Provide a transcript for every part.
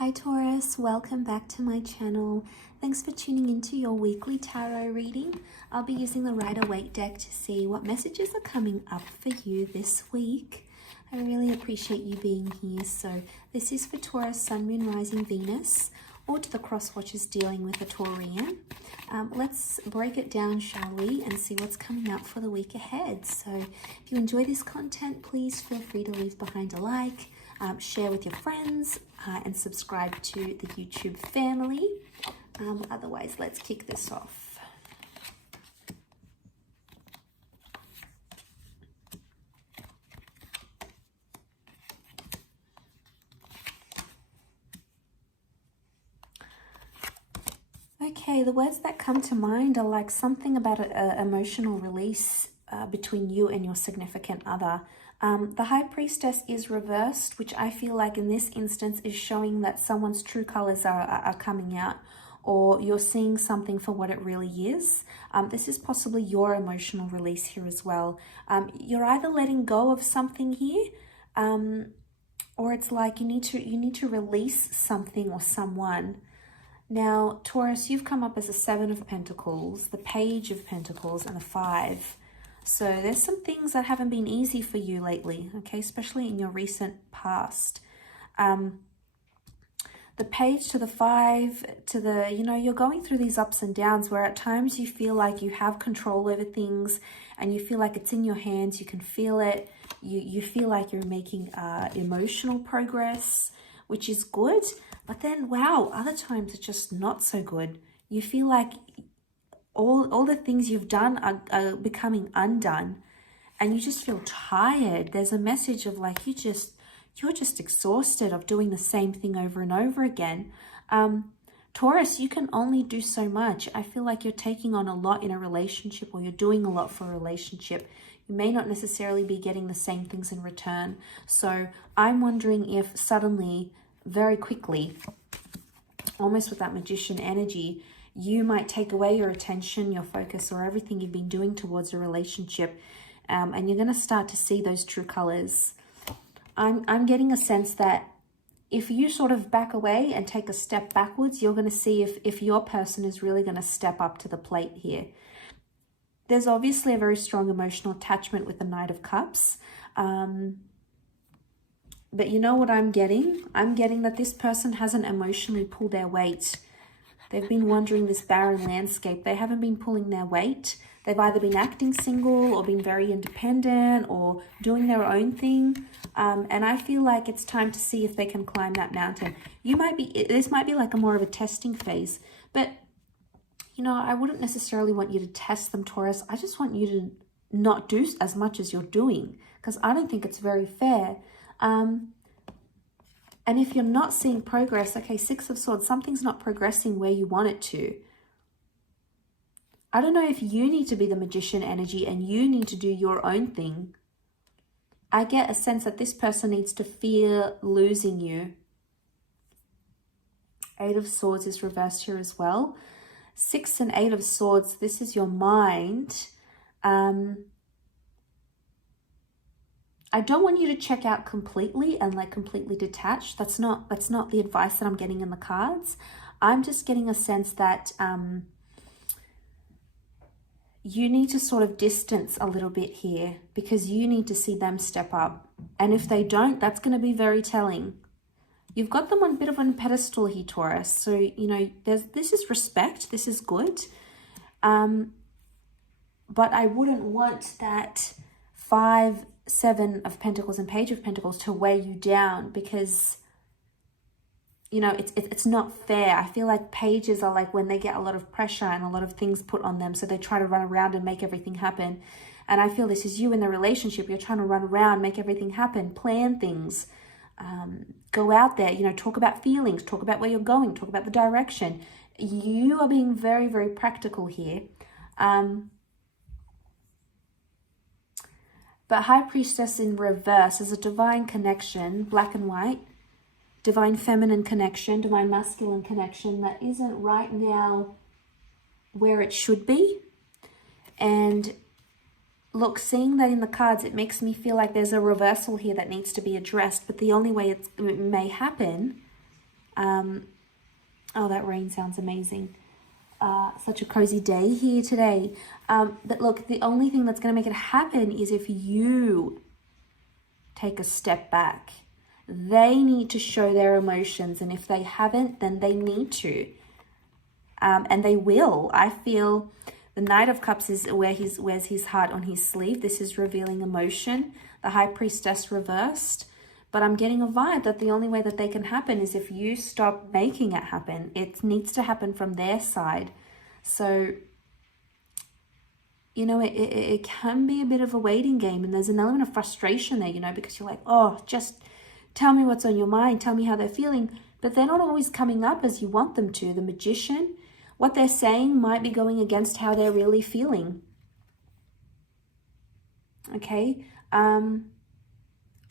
Hi Taurus, welcome back to my channel. Thanks for tuning into your weekly tarot reading. I'll be using the Rider-Waite deck to see what messages are coming up for you this week. I really appreciate you being here. So this is for Taurus, Sun, Moon, Rising, Venus, or to the cross watchers dealing with a Taurian. Let's break it down, shall we, and see what's coming up for the week ahead. So if you enjoy this content, please feel free to leave behind a like, share with your friends, and subscribe to the YouTube family. Otherwise, let's kick this off. Okay, the words that come to mind are like something about an emotional release between you and your significant other. The High Priestess is reversed, which I feel like in this instance is showing that someone's true colors are coming out, or you're seeing something for what it really is. This is possibly your emotional release here as well. You're either letting go of something here, or it's like you need to release something or someone. Now, Taurus, you've come up as a 7 of Pentacles, the Page of Pentacles, and a 5. So there's some things that haven't been easy for you lately, okay, especially in your recent past. The Page to the 5 to the, you're going through these ups and downs where at times you feel like you have control over things and you feel like it's in your hands, you can feel it, you feel like you're making emotional progress, which is good. But then, wow, other times it's just not so good. You feel like all the things you've done are becoming undone, and you just feel tired. There's a message of like you're just exhausted of doing the same thing over and over again. Taurus, you can only do so much. I feel like you're taking on a lot in a relationship, or you're doing a lot for a relationship. You may not necessarily be getting the same things in return. So I'm wondering if suddenly, very quickly, almost with that Magician energy, you might take away your attention, your focus, or everything you've been doing towards a relationship, and you're going to start to see those true colors. I'm getting a sense that if you sort of back away and take a step backwards, you're going to see if your person is really going to step up to the plate here. There's obviously a very strong emotional attachment with the Knight of Cups. But you know what I'm getting? I'm getting that this person hasn't emotionally pulled their weight. They've been wandering this barren landscape. They haven't been pulling their weight. They've either been acting single or been very independent or doing their own thing. And I feel like it's time to see if they can climb that mountain. This might be like a more of a testing phase. But, I wouldn't necessarily want you to test them, Taurus. I just want you to not do as much as you're doing, because I don't think it's very fair. And if you're not seeing progress, okay, 6 of Swords, something's not progressing where you want it to. I don't know if you need to be the Magician energy and you need to do your own thing. I get a sense that this person needs to fear losing you. 8 of Swords is reversed here as well. 6 and 8 of Swords, this is your mind. I don't want you to check out completely and like completely detached. That's not the advice that I'm getting in the cards. I'm just getting a sense that you need to sort of distance a little bit here, because you need to see them step up. And if they don't, that's going to be very telling. You've got them on a bit of a pedestal here, Taurus. So, this is respect. This is good. But I wouldn't want that 5, 7 of Pentacles and Page of Pentacles to weigh you down, because it's not fair. I feel like pages are like when they get a lot of pressure and a lot of things put on them, so they try to run around and make everything happen. And I feel this is you in the relationship. You're trying to run around, make everything happen, plan things, go out there, talk about feelings, talk about where you're going, talk about the direction. You are being very, very practical here. But High Priestess in reverse is a divine connection, black and white, divine feminine connection, divine masculine connection that isn't right now where it should be. And look, seeing that in the cards, it makes me feel like there's a reversal here that needs to be addressed. But the only way it may happen Oh, that rain sounds amazing. Such a cozy day here today. But look, the only thing that's going to make it happen is if you take a step back. They need to show their emotions, and if they haven't, then they need to. And they will. I feel the Knight of Cups is where he wears his heart on his sleeve. This is revealing emotion. The High Priestess reversed. But I'm getting a vibe that the only way that they can happen is if you stop making it happen. It needs to happen from their side. So, you know, it can be a bit of a waiting game. And there's an element of frustration there, you know, because you're like, oh, just tell me what's on your mind. Tell me how they're feeling. But they're not always coming up as you want them to. The Magician, what they're saying might be going against how they're really feeling. Okay?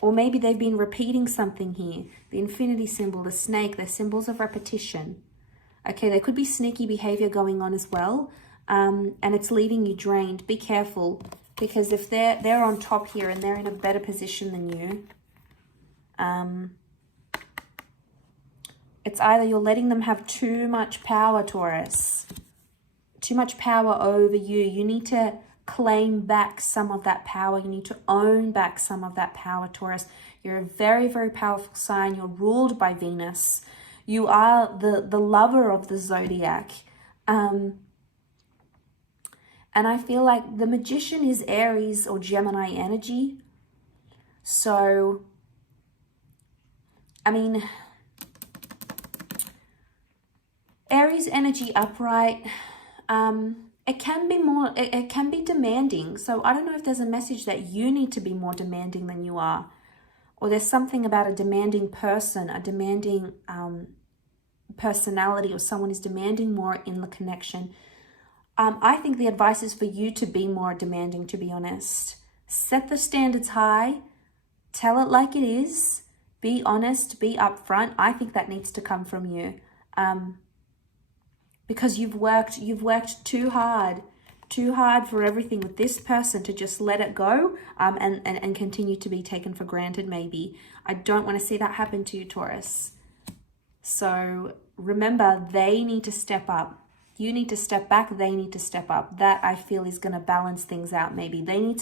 Or maybe they've been repeating something here. The infinity symbol, the snake, they're symbols of repetition. Okay, there could be sneaky behavior going on as well. And it's leaving you drained. Be careful. Because if they're on top here and they're in a better position than you, it's either you're letting them have too much power, Taurus. Too much power over you. You need to claim back some of that power. You need to own back some of that power, Taurus. You're a very, very powerful sign. You're ruled by Venus. You are the lover of the zodiac. And I feel like the Magician is Aries or Gemini energy. So, I mean, Aries energy upright, it can be more, it can be demanding. So I don't know if there's a message that you need to be more demanding than you are. Or there's something about a demanding person, a demanding personality, or someone is demanding more in the connection. I think the advice is for you to be more demanding, to be honest. Set the standards high. Tell it like it is. Be honest. Be upfront. I think that needs to come from you. Because you've worked too hard for everything with this person to just let it go and continue to be taken for granted maybe. I don't want to see that happen to you, Taurus. So remember, they need to step up. You need to step back, they need to step up. That I feel is going to balance things out maybe. They need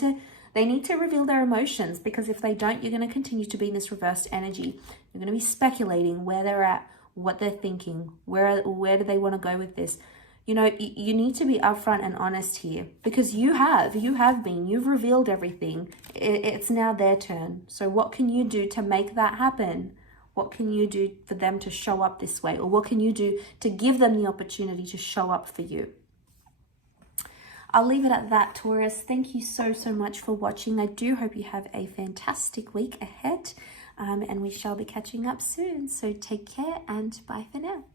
to reveal their emotions, because if they don't, you're going to continue to be in this reversed energy. You're going to be speculating where they're at, what they're thinking, where do they want to go with this. You know, you need to be upfront and honest here, because you've revealed everything. It's now their turn. So what can you do to make that happen? What can you do for them to show up this way? Or what can you do to give them the opportunity to show up for you? I'll leave it at that, Taurus. Thank you so much for watching. I do hope you have a fantastic week ahead. And we shall be catching up soon. So take care and bye for now.